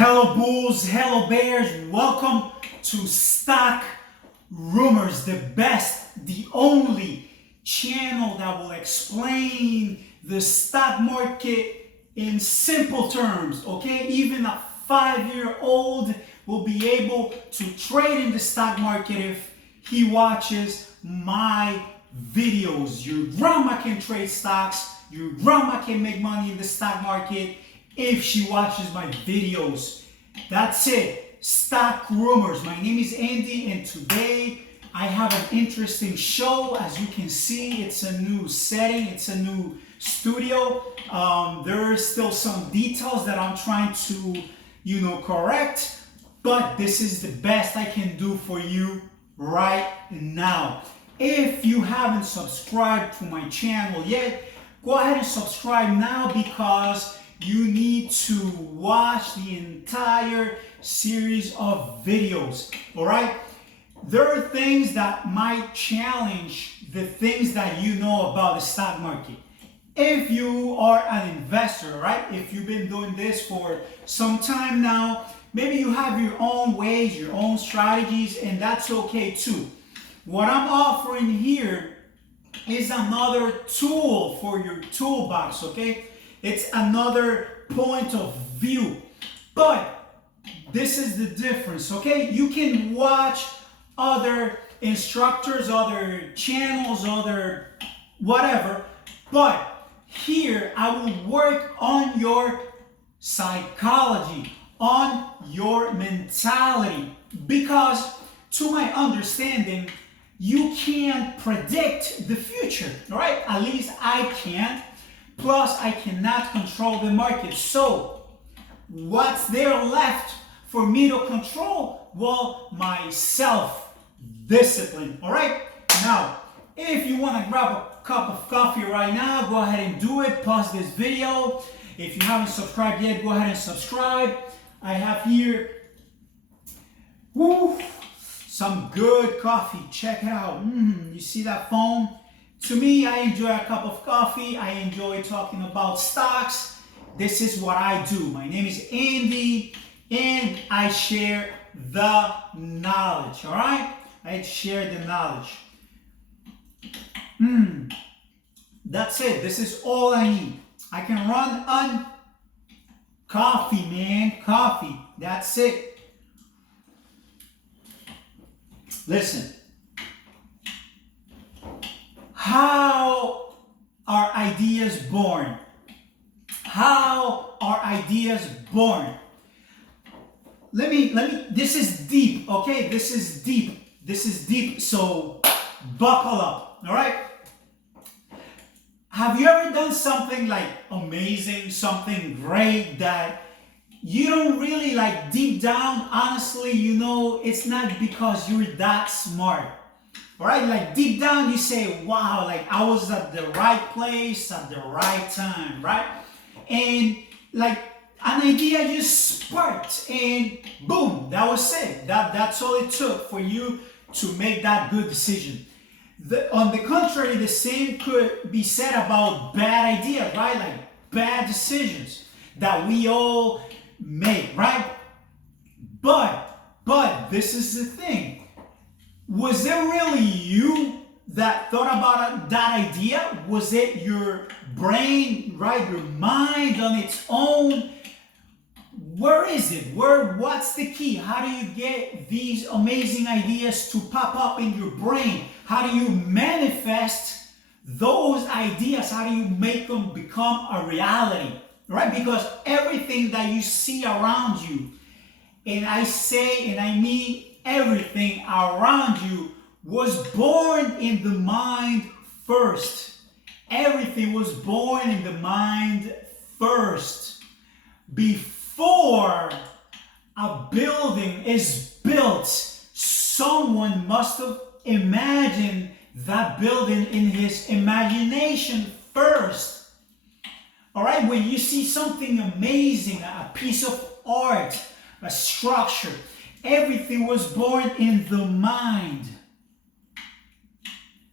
Hello Bulls, hello Bears, welcome to Stock Rumors, the best, the only channel that will explain the stock market in simple terms, okay? Even a 5-year-old will be able to trade in the stock market if he watches my videos. Your grandma can trade stocks, your grandma can make money in the stock market if she watches my videos. That's it. Stock Rumors. My name is Andy, and today I have an interesting show. As you can see, it's a new setting, it's a new studio. There are still some details that I'm trying to, correct, but this is the best I can do for you right now. If you haven't subscribed to my channel yet, go ahead and subscribe now because you need to watch the entire series of videos, all right? There are things that might challenge the things that you know about the stock market. If you are an investor, right? If you've been doing this for some time now, maybe you have your own ways, your own strategies, and that's okay too. What I'm offering here is another tool for your toolbox, okay? It's another point of view. But this is the difference, okay? You can watch other instructors, other channels, other whatever, but here I will work on your psychology, on your mentality, because to my understanding, you can't predict the future, all right? At least I can't. Plus, I cannot control the market. So, what's there left for me to control? Well, my self-discipline, all right? Now, if you want to grab a cup of coffee right now, go ahead and do it. Pause this video. If you haven't subscribed yet, go ahead and subscribe. I have here some good coffee. Check it out. You see that foam? To me, I enjoy a cup of coffee. I enjoy talking about stocks. This is what I do. My name is Andy, and I share the knowledge, all right? I share the knowledge. That's it. This is all I need. I can run on coffee, man. Coffee. That's it. Listen. How are ideas born? How are ideas born? This is deep, okay? This is deep, so buckle up, all right? Have you ever done something like amazing, something great that you don't really like deep down, honestly, it's not because you're that smart? All right, like deep down you say, wow, like I was at the right place at the right time, right? And like an idea just sparked and boom, that was it. That's all it took for you to make that good decision. On the contrary, the same could be said about bad ideas, right? Like bad decisions that we all make, right? But this is the thing. Was it really you that thought about that idea? Was it your brain, right? Your mind on its own? Where is it? What's the key? How do you get these amazing ideas to pop up in your brain? How do you manifest those ideas? How do you make them become a reality? Right? Because everything that you see around you, and I say and I mean everything around you, was born in the mind first. Everything was born in the mind first. Before a building is built, someone must have imagined that building in his imagination first. All right, when you see something amazing, a piece of art, a structure, everything was born in the mind.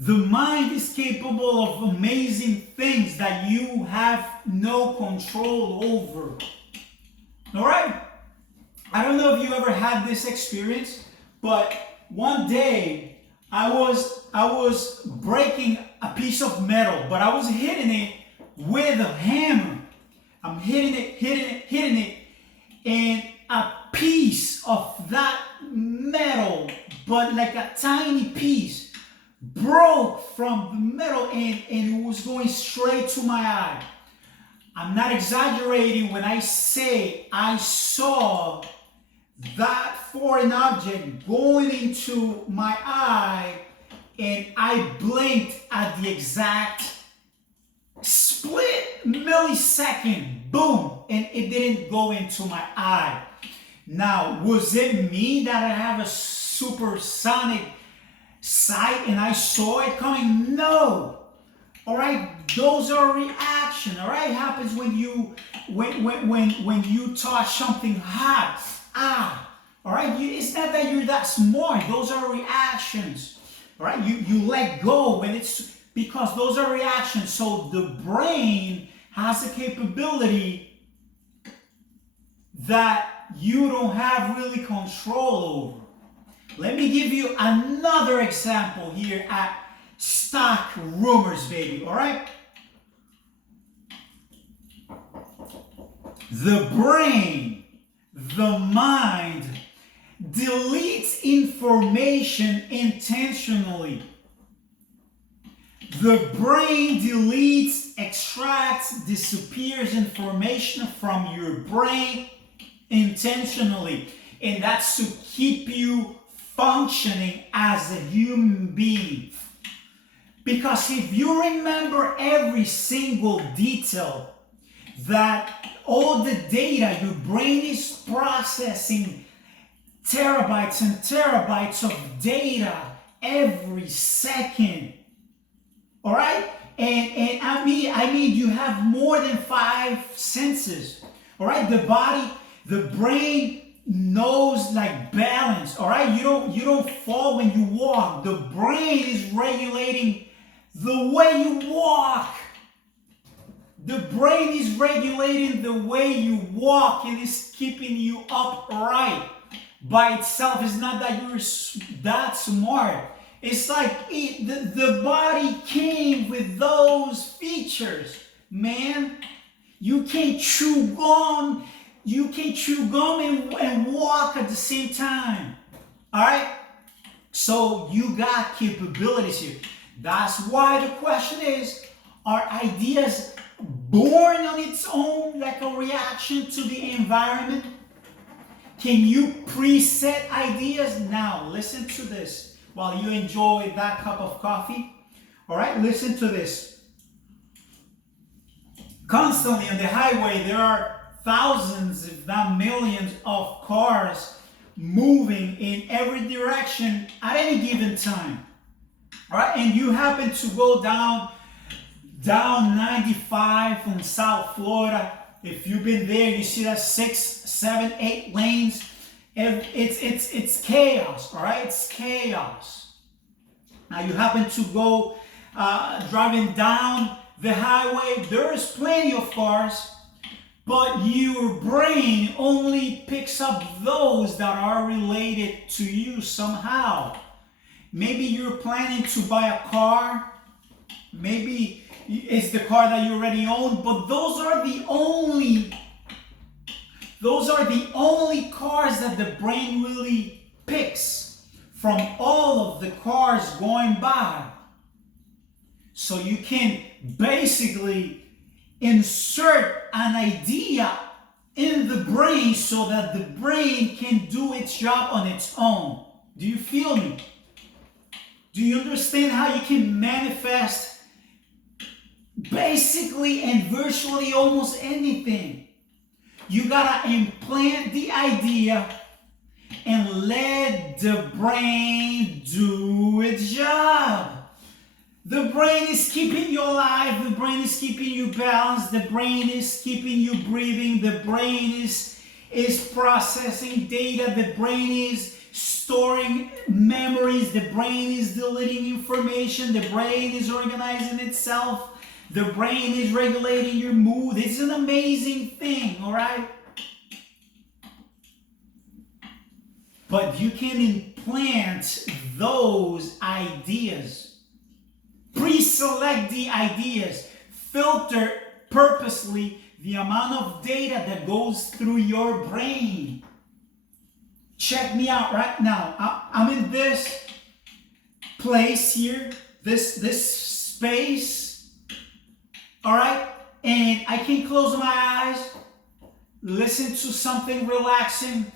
The mind is capable of amazing things that you have no control over. All right? I don't know if you ever had this experience, but one day I was breaking a piece of metal, but I was hitting it with a hammer. I'm hitting it, and a piece of that metal, but like a tiny piece, broke from the metal, and it was going straight to my eye. I'm not exaggerating when I say I saw that foreign object going into my eye, and I blinked at the exact split millisecond, boom, and it didn't go into my eye. Now, was it me that I have a supersonic sight and I saw it coming? No. All right, those are reaction. All right, it happens when you touch something hot. All right, it's not that you're that smart. Those are reactions. All right, you let go when it's because those are reactions. So the brain has a capability that you don't have really control over. Let me give you another example here at Stock Rumors, baby. All right. The brain, the mind, deletes information intentionally. The brain deletes, extracts, disappears information from your brain intentionally. And that's to keep you functioning as a human being. Because if you remember every single detail, that all the data your brain is processing, terabytes and terabytes of data every second. All right? And I mean you have more than 5 senses. All right? The body, the brain knows like balance. All right? You don't fall when you walk. The brain is regulating the way you walk. The brain is regulating the way you walk and is keeping you upright. By itself, it's not that you're that smart. It's like the body came with those features, man. You can't chew gum. You can chew gum and walk at the same time. All right? So you got capabilities here. That's why the question is, are ideas born on its own like a reaction to the environment? Can you preset ideas? Now, listen to this while you enjoy that cup of coffee. All right, listen to this. Constantly on the highway, there are thousands, if not millions, of cars moving in every direction at any given time. All right, and you happen to go down 95 from South Florida. If you've been there, you see that 6, 7, 8 lanes. It's chaos. All right, it's chaos. Now you happen to go driving down the highway. There's plenty of cars, but your brain only picks up those that are related to you somehow. Maybe you're planning to buy a car. Maybe it's the car that you already own, but those are the only cars that the brain really picks from all of the cars going by. So you can basically insert an idea in the brain so that the brain can do its job on its own. Do you feel me? Do you understand how you can manifest basically and virtually almost anything? You gotta implant the idea and let the brain do its job. The brain is keeping you alive. The brain is keeping you balanced. The brain is keeping you breathing. The brain is processing data. The brain is storing memories. The brain is deleting information. The brain is organizing itself. The brain is regulating your mood. It's an amazing thing, all right? but you can implant those ideas. Pre-select the ideas. Filter purposely the amount of data that goes through your brain. Check me out right now. I'm in this place here, this space, all right? And I can close my eyes, listen to something relaxing,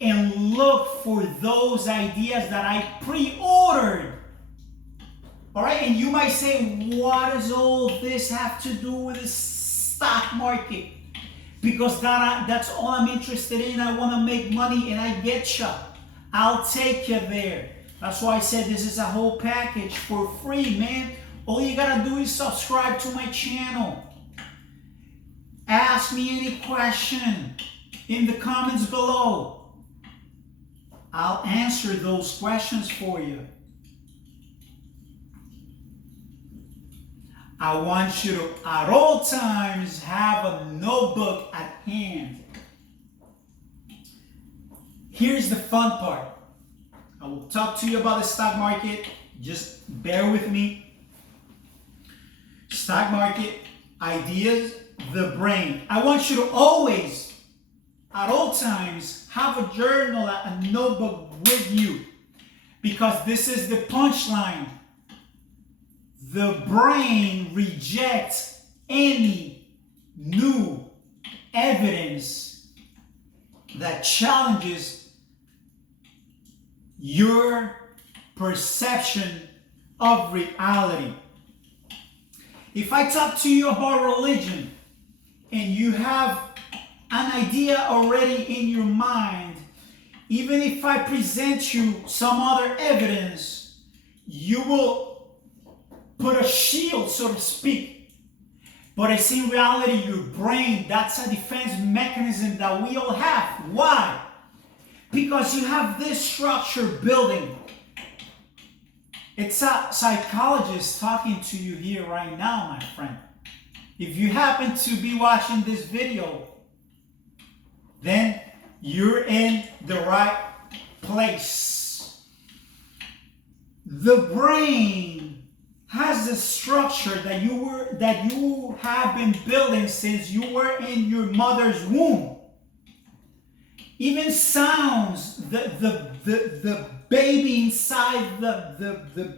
and look for those ideas that I pre-ordered. All right, and you might say, what does all this have to do with the stock market? Because that's all I'm interested in. I want to make money, and I get you. I'll take you there. That's why I said this is a whole package for free, man. All you gotta do is subscribe to my channel. Ask me any question in the comments below. I'll answer those questions for you. I want you to, at all times, have a notebook at hand. Here's the fun part. I will talk to you about the stock market. Just bear with me. Stock market, ideas, the brain. I want you to always, at all times, have a journal, a notebook with you. Because this is the punchline. The brain rejects any new evidence that challenges your perception of reality. If I talk to you about religion and you have an idea already in your mind, even if I present you some other evidence, you will put a shield, so to speak. But it's in reality your brain, that's a defense mechanism that we all have. Why? Because you have this structure building. It's a psychologist talking to you here right now, my friend. If you happen to be watching this video, then you're in the right place. The brain has a structure that you have been building since you were in your mother's womb. Even sounds, the baby inside the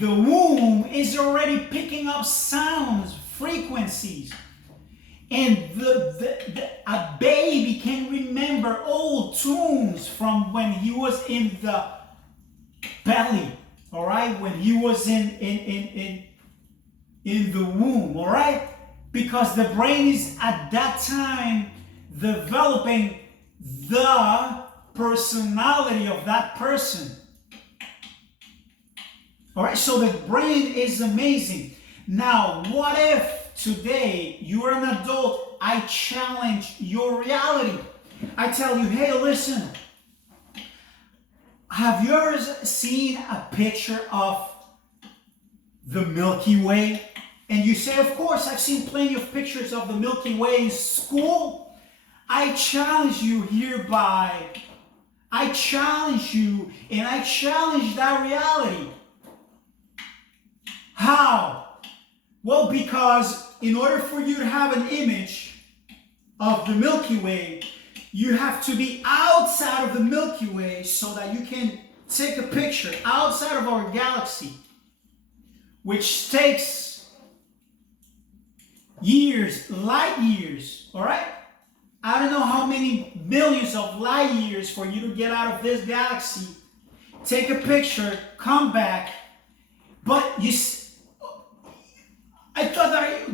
womb is already picking up sounds, frequencies. And a baby can remember old tunes from when he was in the belly. All right, when he was in the womb, all right? Because the brain is at that time developing the personality of that person. All right, so the brain is amazing. Now, what if today you're an adult, I challenge your reality. I tell you, hey, listen, have you ever seen a picture of the Milky Way? And you say, of course, I've seen plenty of pictures of the Milky Way in school. I challenge you hereby. I challenge you, and I challenge that reality. How? Well, because in order for you to have an image of the Milky Way, you have to be outside of the Milky Way so that you can take a picture outside of our galaxy, which takes years, light years, all right? I don't know how many millions of light years for you to get out of this galaxy, take a picture, come back, but I thought that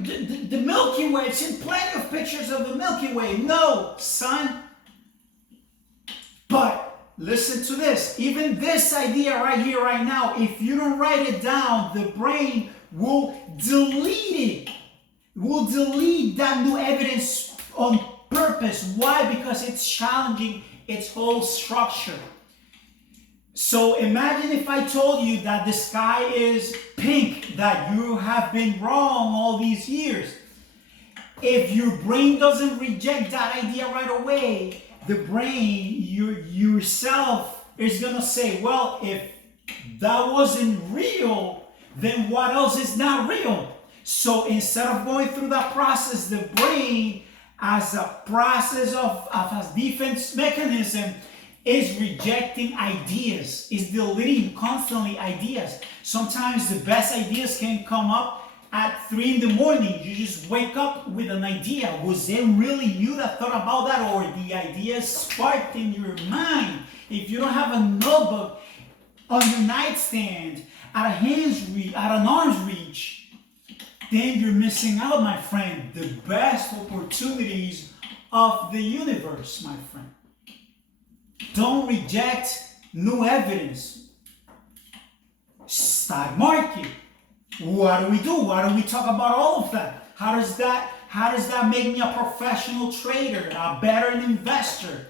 the Milky Way, I've seen plenty of pictures of the Milky Way. No, son. But listen to this. Even this idea right here, right now, if you don't write it down, the brain will delete it. Will delete that new evidence on purpose. Why? Because it's challenging its whole structure. So imagine if I told you that the sky is pink, that you have been wrong all these years. If your brain doesn't reject that idea right away, the brain, yourself is gonna say, well, if that wasn't real, then what else is not real? So instead of going through that process, the brain, as a process of a defense mechanism, is rejecting ideas, is deleting constantly ideas. Sometimes the best ideas can come up at 3 in the morning. You just wake up with an idea. Was it really you that thought about that, or the idea sparked in your mind? If you don't have a notebook on your nightstand, at an arm's reach, then you're missing out, my friend. The best opportunities of the universe, my friend. Don't reject new evidence. Stock market. What do we do? Why don't we talk about all of that? How does that make me a professional trader, a better investor?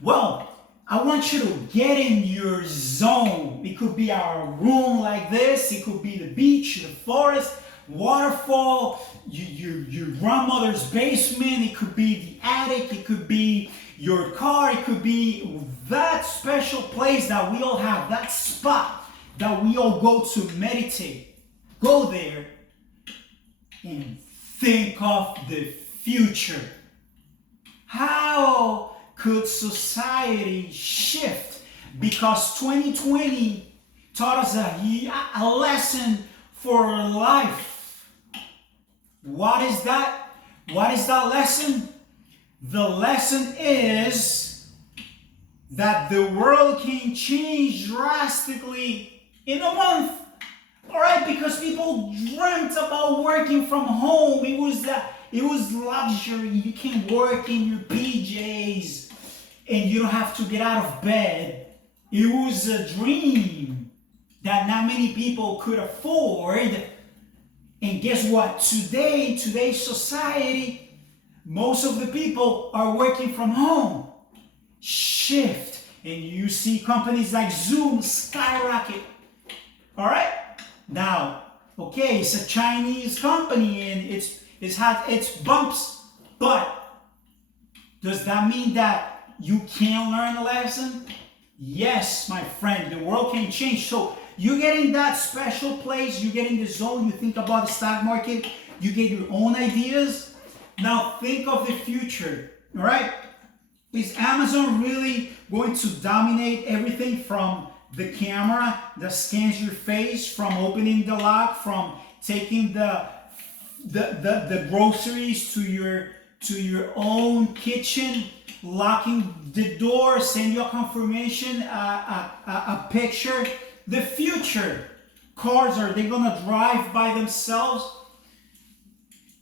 Well, I want you to get in your zone. It could be our room like this. It could be the beach, the forest, waterfall, your grandmother's basement. It could be the attic. It could be your car. It could be that special place that we all have, that spot that we all go to meditate. Go there and think of the future. How could society shift? Because 2020 taught us a lesson for life. What is that? What is that lesson? The lesson is that the world can change drastically in a month. All right, because people dreamt about working from home. It was luxury. You can work in your PJs and you don't have to get out of bed. It was a dream that not many people could afford. And guess what? Today, in today's society, most of the people are working from home. Shift. And you see companies like Zoom skyrocket. All right? Now, okay, it's a Chinese company and it's had its bumps, but does that mean that you can't learn a lesson? Yes, my friend, the world can change. So you get in that special place, you get in the zone, you think about the stock market, you get your own ideas. Now think of the future, all right? Is Amazon really going to dominate everything, from the camera that scans your face, from opening the lock, from taking the groceries to your own kitchen, locking the door, send you a confirmation, a picture? The future, cars, are they gonna drive by themselves?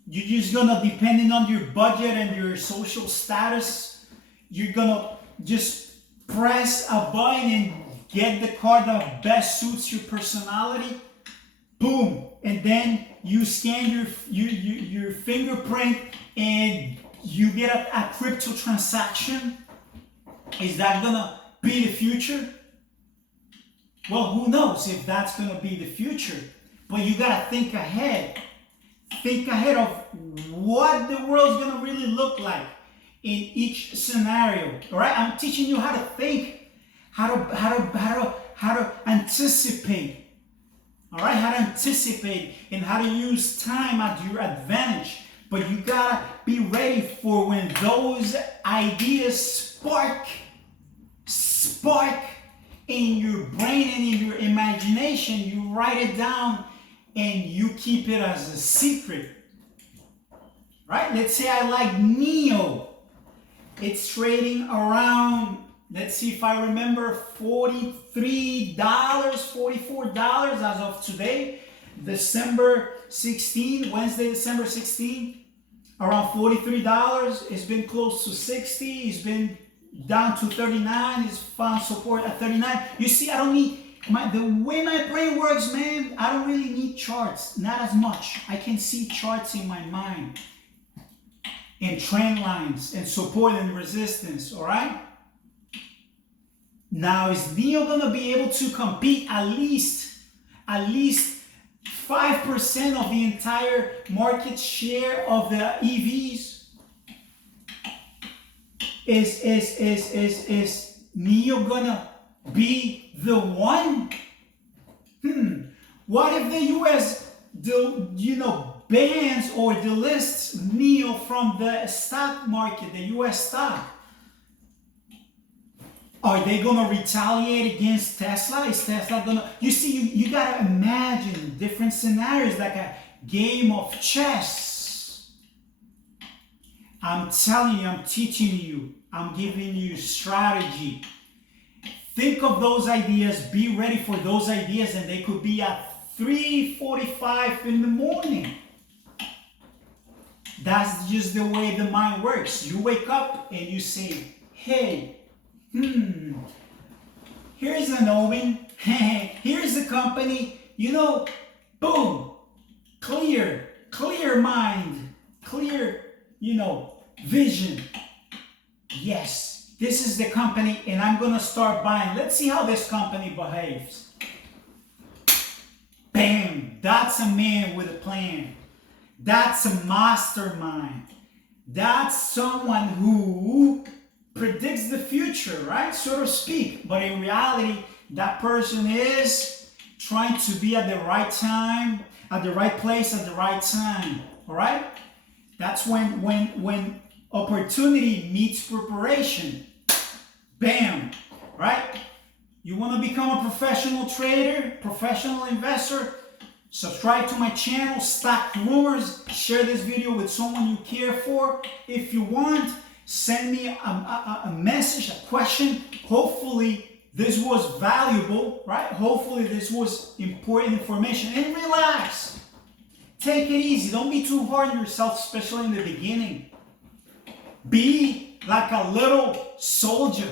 You're just gonna, depending on your budget and your social status, you're gonna just press a button and get the car that best suits your personality. Boom, and then you scan your fingerprint and you get a crypto transaction. Is that gonna be the future? Well, who knows if that's gonna be the future? But you gotta think ahead. Think ahead of what the world's gonna really look like in each scenario. All right, I'm teaching you how to think, how to anticipate. All right, how to anticipate and how to use time at your advantage. But you gotta be ready for when those ideas spark in your brain and in your imagination. You write it down and you keep it as a secret. Right? Let's say I like NEO. It's trading around, let's see if I remember, $43, $44 as of today, December 16, Wednesday, December 16, around $43. It's been close to 60. It's been down to 39. It's found support at 39. You see, I don't need, the way my brain works, man, I don't really need charts, not as much. I can see charts in my mind, and trend lines, and support and resistance, all right? Now, is NEO gonna be able to compete at least 5% of the entire market share of the EVs? Is Neo gonna be the one? What if the US bans or delists Neo from the stock market, the US stock? Are they gonna retaliate against Tesla? Is Tesla gonna? You see, you gotta imagine different scenarios, like a game of chess. I'm telling you, I'm teaching you, I'm giving you strategy. Think of those ideas, be ready for those ideas, and they could be at 3:45 in the morning. That's just the way the mind works. You wake up and you say, hey, here's an omen, here's a company, boom, clear mind, clear, vision. Yes, this is the company and I'm gonna start buying. Let's see how this company behaves. Bam, that's a man with a plan. That's a mastermind. That's someone who predicts the future, right? So to speak. But in reality, that person is trying to be at the right time, at the right place, at the right time. All right? That's when opportunity meets preparation. Bam, right? You want to become a professional trader, professional investor? Subscribe to my channel, Stock Rumors. Share this video with someone you care for. If you want, send me a message, a question. Hopefully this was valuable, right? Hopefully this was important information. And relax. Take it easy. Don't be too hard on yourself, especially in the beginning. Be like a little soldier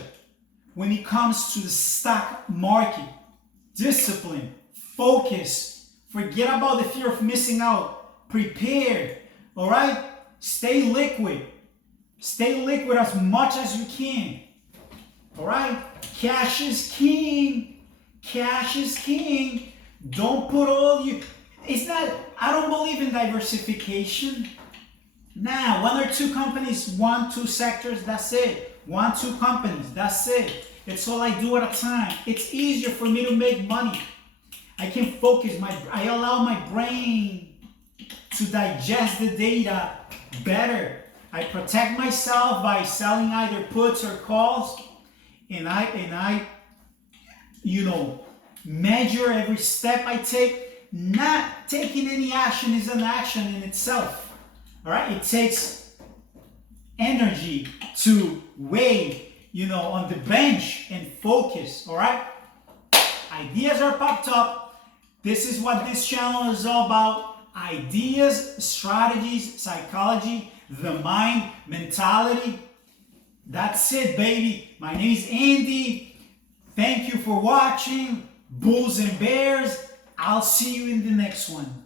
when it comes to the stock market. Discipline, focus. Forget about the fear of missing out. Prepare, all right? Stay liquid. Stay liquid as much as you can, all right? Cash is king. Cash is king. Don't put all you... It's not... I don't believe in diversification. Nah, one or two companies, 1, 2 sectors, that's it. 1, 2 companies, that's it. It's all I do at a time. It's easier for me to make money. I can focus. I allow my brain to digest the data better. I protect myself by selling either puts or calls, and I measure every step I take. Not taking any action is an action in itself. All right, it takes energy to weigh, on the bench and focus. All right, ideas are popped up. This is what this channel is all about. Ideas, strategies, psychology, the mind, mentality. That's it, baby. My name is Andy. Thank you for watching. Bulls and Bears. I'll see you in the next one.